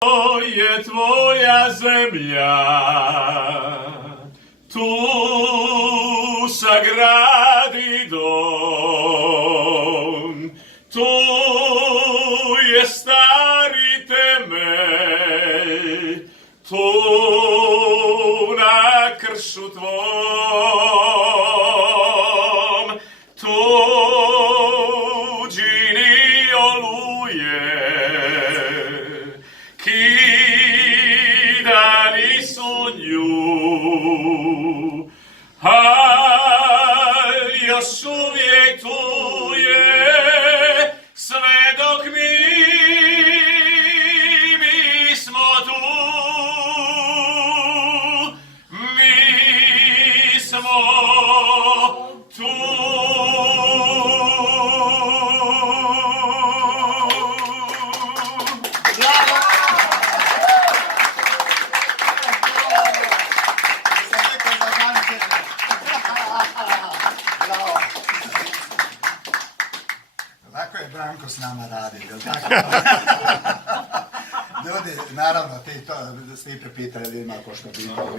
To je tvoja zemlja, tu sagradi dom, tu je stari temelj, tu na kršu tvom, tuđini oluje, kidali su nju, ali još uvijek tu je, sve dok mi smo tu, mi smo tu. Lako je Branko s nama radi, jel tako? Ljudi, naravno, ti to ste i prepitali, ima ko što pitao.